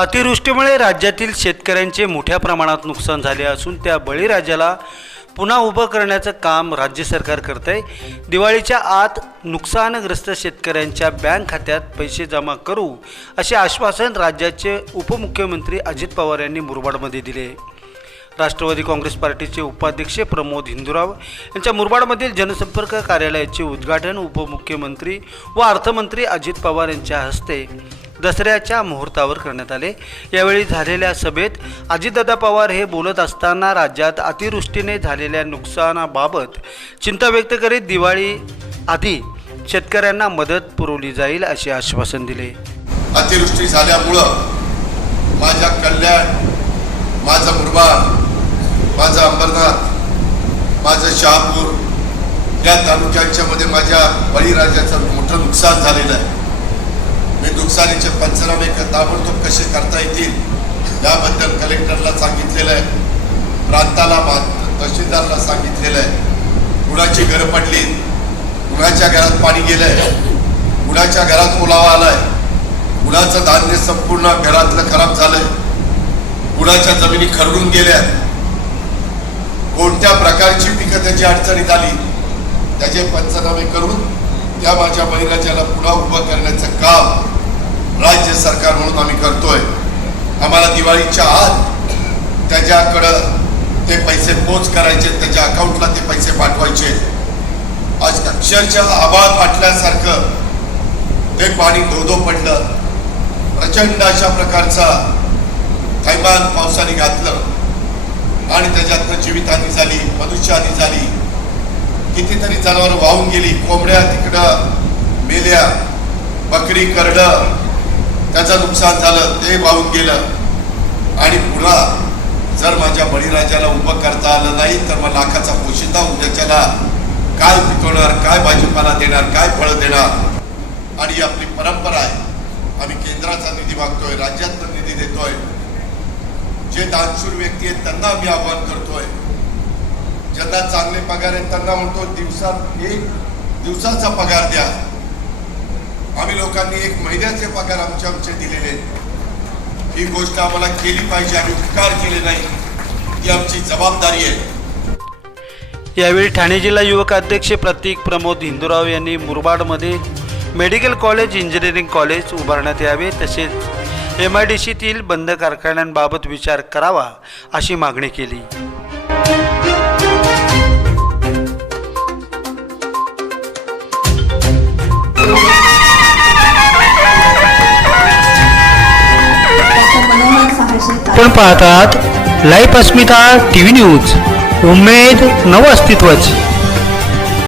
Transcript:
अतिवृष्टीमुळे राज्यातील शेतकऱ्यांचे मोठ्या प्रमाणात नुकसान झाले असून त्या बळीराजाला पुन्हा उभं करण्याचं काम राज्य सरकार करत आहे दिवाळीच्या आत नुकसानग्रस्त शेतकऱ्यांच्या बँक खात्यात पैसे जमा करू असे आश्वासन राज्याचे उपमुख्यमंत्री अजित पवार यांनी मुरबाडमध्ये दिले. राष्ट्रवादी काँग्रेस पार्टीचे उपाध्यक्ष प्रमोद हिंदुराव यांच्या मुरबाडमधील जनसंपर्क कार्यालयाचे उद्घाटन उपमुख्यमंत्री व अर्थमंत्री अजित पवार यांच्या हस्ते दसऱ्याच्या मुहूर्तावर करण्यात आले. यावेळी झालेल्या सभेत अजितदादा पवार हे बोलत असताना राज्यात अतिवृष्टीने झालेल्या नुकसानाबाबत चिंता व्यक्त करीत दिवाळी आधी शेतकऱ्यांना मदत पुरवली जाईल असे आश्वासन दिले. अतिवृष्टी झाल्यामुळं माझ्या कल्याण शहापूर या तालुक्यांच्या मध्ये माझ्या बळीराजाचं मोठं नुकसान झालेलं आहे. मी नुकसानीचे पंचनामे ताबडतोब कसे करता येतील याबद्दल कलेक्टरला सांगितलेलं आहे. प्रांताला तहसीलदारला सांगितलेलं आहे. कुणाची घरं पडली कुणाच्या घरात पाणी गेलंय कुणाच्या घरात ओलावा आलाय कुणाचं धान्य संपूर्ण घरातलं खराब झालंय कुणाच्या जमिनी खरडून गेल्या कोणत्या प्रकारची पिकं त्याची अडचणीत आली त्याचे पंचनामे करून त्या माझ्या बहिराजाला पुन्हा उभं करण्याचं काम राज्य सरकार म्हणून आम्ही करतोय. आम्हाला दिवाळीच्या आत त्याच्याकडं ते पैसे पोच करायचे त्याच्या अकाउंटला ते पैसे पाठवायचे. आज अक्षरशः आभाळ फाटल्यासारखं ते पाणी धोधो पडलं. प्रचंड अशा प्रकारचा थैमान पावसाने घातलं. आणि त्याच्यातनं जीवितहानी झाली मनुष्यहानी झाली. कितीतरी जनावर वाहून गेली कोंबड्या तिकडं मेल्या बकरी करडं त्याचं नुकसान झालं ते वाहून गेलं. आणि पुन्हा जर माझ्या बळीराजाला उभं करता आलं नाही तर मग लाखाचा पोशिंदा उद्याच्याला काय पिकवणार काय भाजीपाला देणार काय फळं देणार? आणि ही आपली परंपरा आहे. आम्ही केंद्राचा निधी मागतोय राज्यातनं निधी देतोय. जे दानशूर व्यक्ती आहेत त्यांना आम्ही आव्हान करतोय. ज्यांना चांगले पगार आहेत त्यांना म्हणतो दिवसात एक दिवसाचा पगार द्या. आम्ही लोकांनी एक महिन्याचे पगार आमचे आमचे दिलेले आहेत. ही गोष्ट आम्हाला केली पाहिजे आम्ही उपकार केले नाही. ही आमची जबाबदारी आहे. यावेळी ठाणे जिल्हा युवक अध्यक्ष प्रतीक प्रमोद हिंदुराव यांनी मुरबाडमध्ये मेडिकल कॉलेज इंजिनिअरिंग कॉलेज उभारण्यात यावे तसेच एम आय डी सीतील बंद कारखान्यांबाबत विचार करावा अशी मागणी केली. पण पाहतात life Asmita T V news उमेद नव अस्तित्वाची